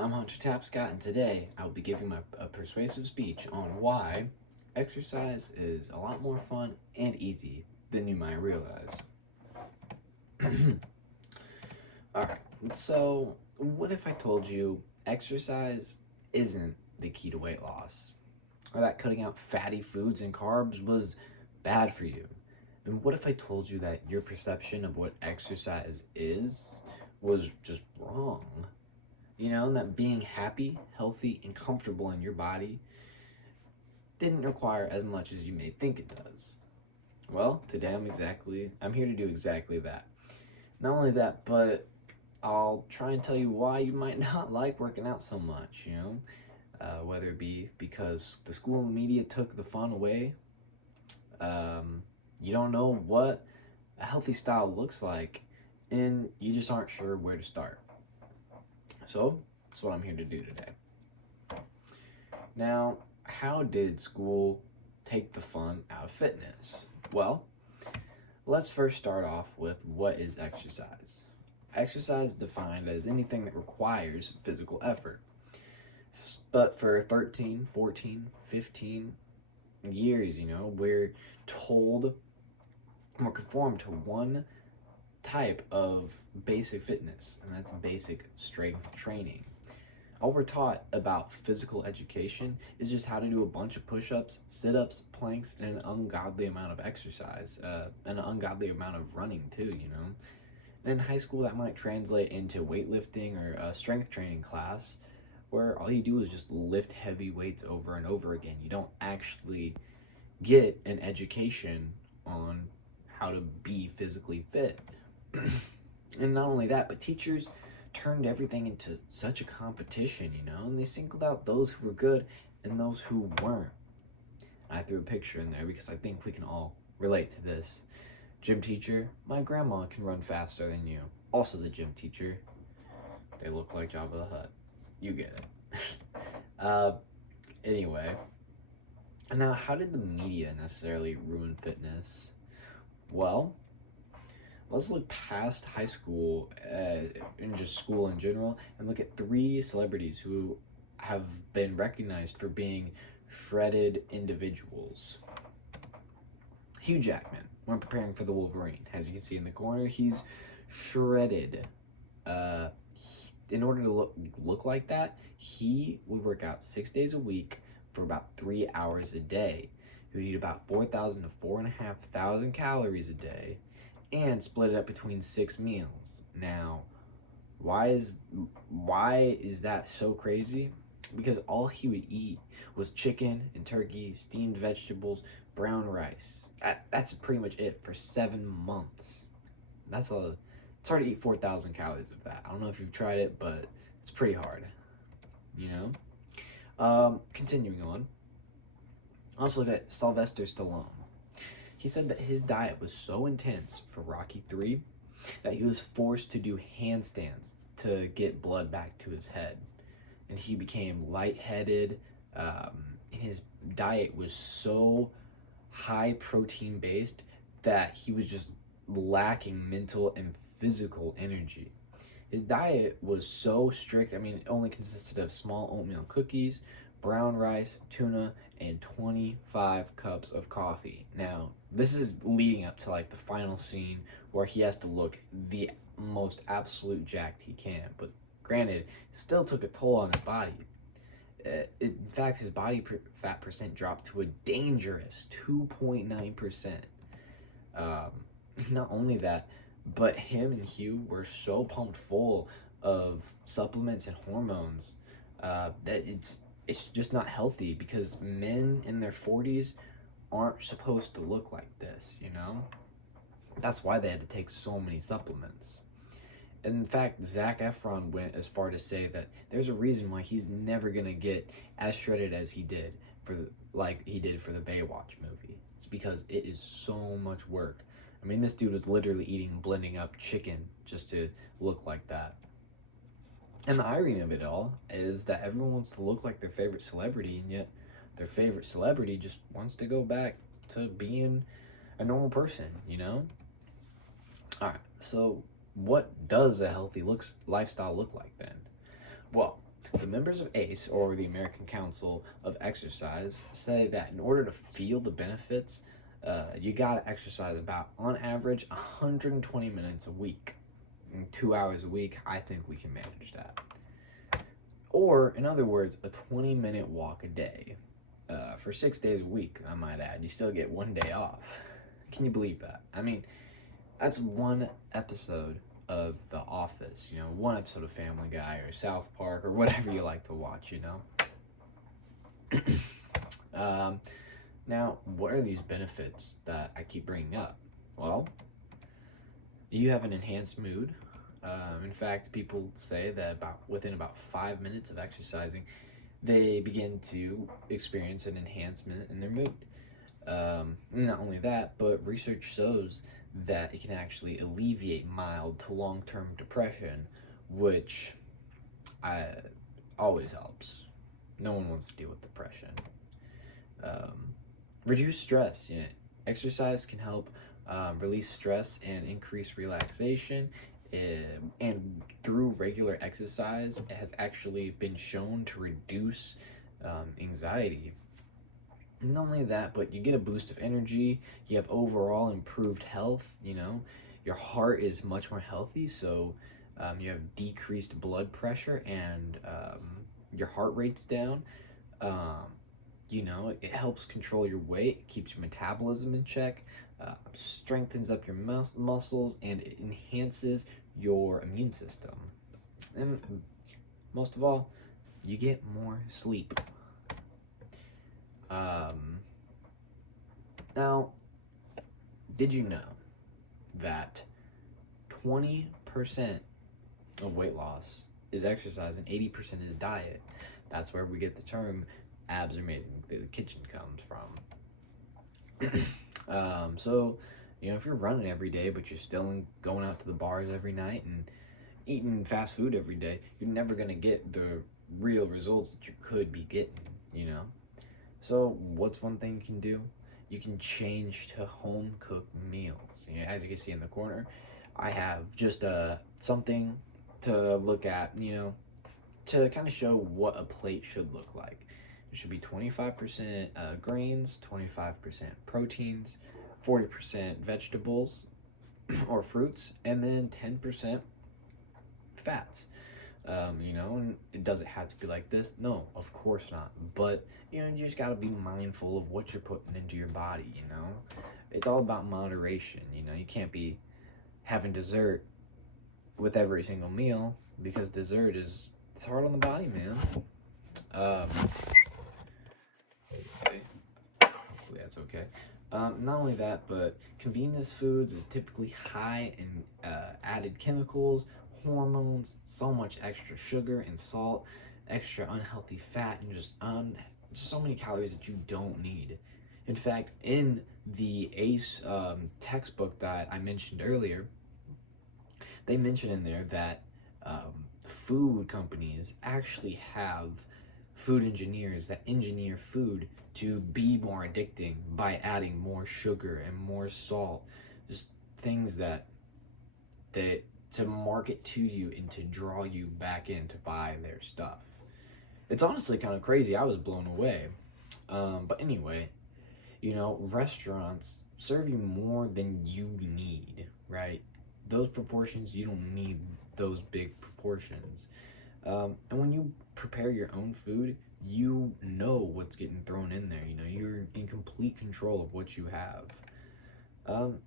I'm Hunter Tapscott, and today I will be giving a persuasive speech on why exercise is a lot more fun and easy than you might realize. Alright, so what if I told you exercise isn't the key to weight loss? Or that cutting out fatty foods and carbs was bad for you? And what if I told you that your perception of what exercise is was just wrong? And that being happy, healthy, and comfortable in your body didn't require as much as you may think it does. Well, today I'm here to do exactly that. Not only that, but I'll try and tell you why you might not like working out so much, whether it be because the school media took the fun away, you don't know what a healthy style looks like, and you just aren't sure where to start. So, that's what I'm here to do today. Now, how did school take the fun out of fitness? Well, let's first start off with what is exercise. Exercise is defined as anything that requires physical effort. But for 13, 14, 15 years, we're told we're conformed to one type of basic fitness, and that's basic strength training. All we're taught about physical education is just how to do a bunch of push-ups, sit-ups, planks, and an ungodly amount of exercise, and an ungodly amount of running too, And in high school, that might translate into weightlifting or a strength training class, where all you do is just lift heavy weights over and over again. You don't actually get an education on how to be physically fit. And not only that, but teachers turned everything into such a competition, and they singled out those who were good and those who weren't. I threw a picture in there because I think we can all relate to this. Gym teacher, my grandma can run faster than you. Also the gym teacher, they look like Jabba the Hutt. You get it. Anyway, now how did the media necessarily ruin fitness? Well, let's look past high school and just school in general and look at 3 celebrities who have been recognized for being shredded individuals. Hugh Jackman, when preparing for the Wolverine, as you can see in the corner, he's shredded. In order to look like that, he would work out 6 days a week for about 3 hours a day. He would eat about 4,000 to 4,500 calories a day, and split it up between 6 meals. Now, why is that so crazy? Because all he would eat was chicken and turkey, steamed vegetables, brown rice. That's pretty much it for 7 months. It's hard to eat 4,000 calories of that. I don't know if you've tried it, but it's pretty hard. Continuing on. Also look at Sylvester Stallone. He said that his diet was so intense for Rocky 3 that he was forced to do handstands to get blood back to his head. And he became lightheaded. His diet was so high protein based that he was just lacking mental and physical energy. His diet was so strict. It only consisted of small oatmeal cookies, brown rice, tuna, and 25 cups of coffee. Now, this is leading up to the final scene where he has to look the most absolute jacked he can. But granted, it still took a toll on his body. In fact, his body fat percent dropped to a dangerous 2.9%. Not only that, but him and Hugh were so pumped full of supplements and hormones that it's just not healthy, because men in their 40s aren't supposed to look like this, That's why they had to take so many supplements. In fact, Zac Efron went as far to say that there's a reason why he's never gonna get as shredded as he did for the Baywatch movie. It's because it is so much work. This dude was literally blending up chicken just to look like that. And the irony of it all is that everyone wants to look like their favorite celebrity, and yet their favorite celebrity just wants to go back to being a normal person, Alright, so what does a healthy lifestyle look like then? Well, The members of ACE, or the American Council of Exercise, say that in order to feel the benefits, you gotta exercise about, on average, 120 minutes a week. In 2 hours a week, I think we can manage that. Or, in other words, a 20-minute walk a day. For 6 days a week, I might add. You still get 1 day off. Can you believe that? I mean, that's one episode of The Office, one episode of Family Guy or South Park or whatever you like to watch, Now, what are these benefits that I keep bringing up? Well, you have an enhanced mood. In fact, people say that within about 5 minutes of exercising, they begin to experience an enhancement in their mood. Not only that, but research shows that it can actually alleviate mild to long-term depression, which always helps. No one wants to deal with depression. Reduce stress. Exercise can help release stress and increase relaxation. And through regular exercise, it has actually been shown to reduce anxiety. Not only that, but you get a boost of energy. You have overall improved health. Your heart is much more healthy, so you have decreased blood pressure and your heart rate's down. It helps control your weight, keeps your metabolism in check, strengthens up your muscles, and it enhances your immune system. And most of all, you get more sleep. Now, did you know that 20% of weight loss is exercise and 80% is diet? That's where we get the term abs are made in the kitchen comes from. So, if you're running every day, but you're still going out to the bars every night and eating fast food every day, you're never going to get the real results that you could be getting, So what's one thing you can do? You can change to home-cooked meals. As you can see in the corner, I have just something to look at, to kind of show what a plate should look like. It should be 25% grains, 25% proteins, 40% vegetables or fruits, and then 10% fats. And does it have to be like this? No, of course not. But, you just got to be mindful of what you're putting into your body, It's all about moderation, You can't be having dessert with every single meal because dessert it's hard on the body, man. Okay. Hopefully that's okay. Not only that, but convenience foods is typically high in added chemicals, hormones, so much extra sugar and salt, extra unhealthy fat, and just so many calories that you don't need. In fact, in the ACE textbook that I mentioned earlier, they mention in there that food companies actually have food engineers that engineer food to be more addicting by adding more sugar and more salt, just things that to market to you and to draw you back in to buy their stuff. It's honestly kind of crazy. I was blown away. But anyway, restaurants serve you more than you need, right? Those proportions, you don't need those big proportions. And when you prepare your own food, you know what's getting thrown in there. You're in complete control of what you have. And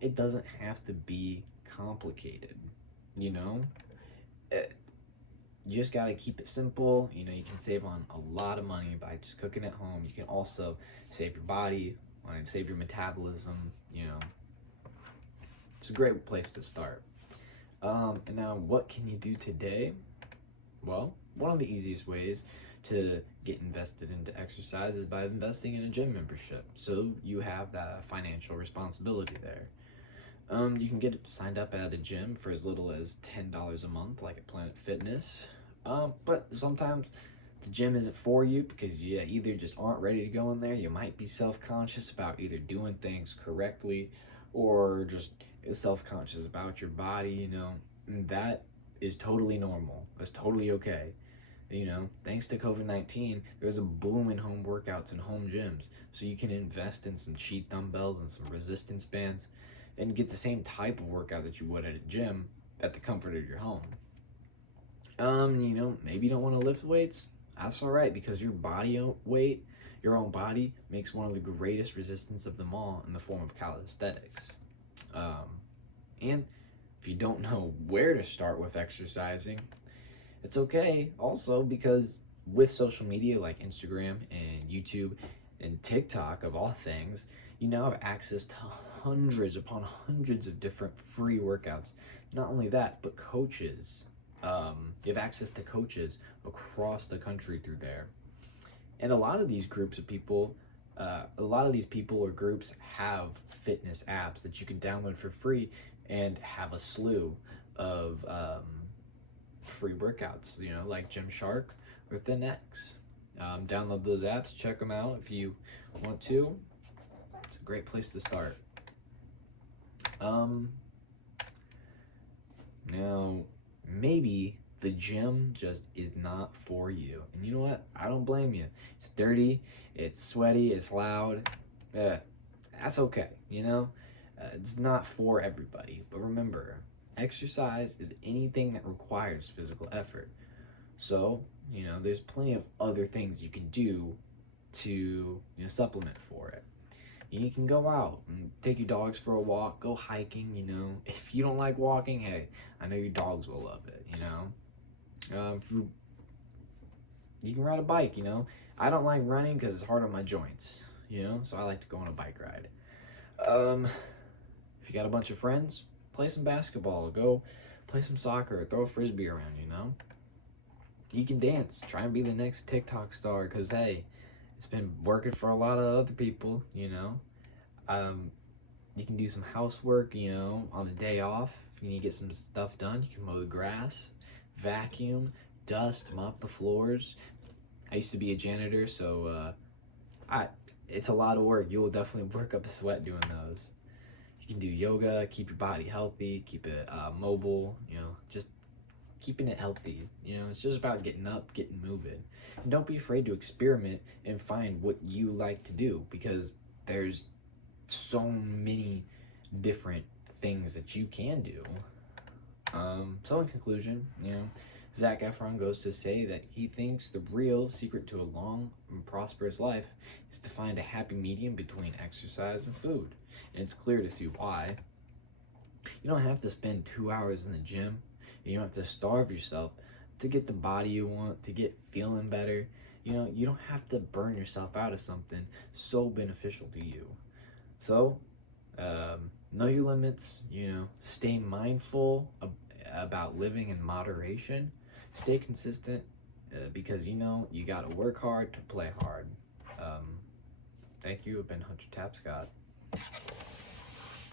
it doesn't have to be complicated. You just got to keep it simple. You can save on a lot of money by just cooking at home. You can also save your body and save your metabolism. It's a great place to start. And now, what can you do today? Well, one of the easiest ways to get invested into exercise is by investing in a gym membership. So you have that financial responsibility there. You can get signed up at a gym for as little as $10 a month, like at Planet Fitness. But sometimes the gym isn't for you because you either just aren't ready to go in there. You might be self-conscious about either doing things correctly or just self-conscious about your body, and that is totally normal. That's totally okay. Thanks to COVID-19, there was a boom in home workouts and home gyms. So you can invest in some cheap dumbbells and some resistance bands and get the same type of workout that you would at a gym at the comfort of your home. Maybe you don't want to lift weights. That's all right, because your weight, your own body, makes one of the greatest resistance of them all in the form of calisthenics. And if you don't know where to start with exercising, it's okay also, because with social media like Instagram and YouTube and TikTok, of all things, you now have access to hundreds upon hundreds of different free workouts. Not only that, but coaches. You have access to coaches across the country through there. And a lot of these groups of people, or groups have fitness apps that you can download for free and have a slew of free workouts, like Gymshark or ThinX. Download those apps, check them out if you want to. It's a great place to start. Now, maybe the gym just is not for you. And you know what? I don't blame you. It's dirty, it's sweaty, it's loud. That's okay, It's not for everybody. But remember, exercise is anything that requires physical effort. So, there's plenty of other things you can do to supplement for it. You can go out and take your dogs for a walk, go hiking, If you don't like walking, hey, I know your dogs will love it, You can ride a bike, I don't like running because it's hard on my joints, so I like to go on a bike ride. If you got a bunch of friends, play some basketball, go play some soccer, throw a frisbee around, You can dance, try and be the next TikTok star, because, hey, it's been working for a lot of other people, You can do some housework, on the day off. If you need to get some stuff done, you can mow the grass, vacuum, dust, mop the floors. I used to be a janitor, so it's a lot of work. You will definitely work up a sweat doing those. You can do yoga, keep your body healthy, keep it mobile, just keeping it healthy. It's just about getting up, getting moving. And don't be afraid to experiment and find what you like to do, because there's so many different things that you can do. So in conclusion, Zac Efron goes to say that he thinks the real secret to a long and prosperous life is to find a happy medium between exercise and food. And it's clear to see why. You don't have to spend 2 hours in the gym. You don't have to starve yourself to get the body you want, to get feeling better. You don't have to burn yourself out of something so beneficial to you. So, know your limits, stay mindful about living in moderation, stay consistent, because you gotta work hard to play hard. Thank you. I've been Hunter Tapscott.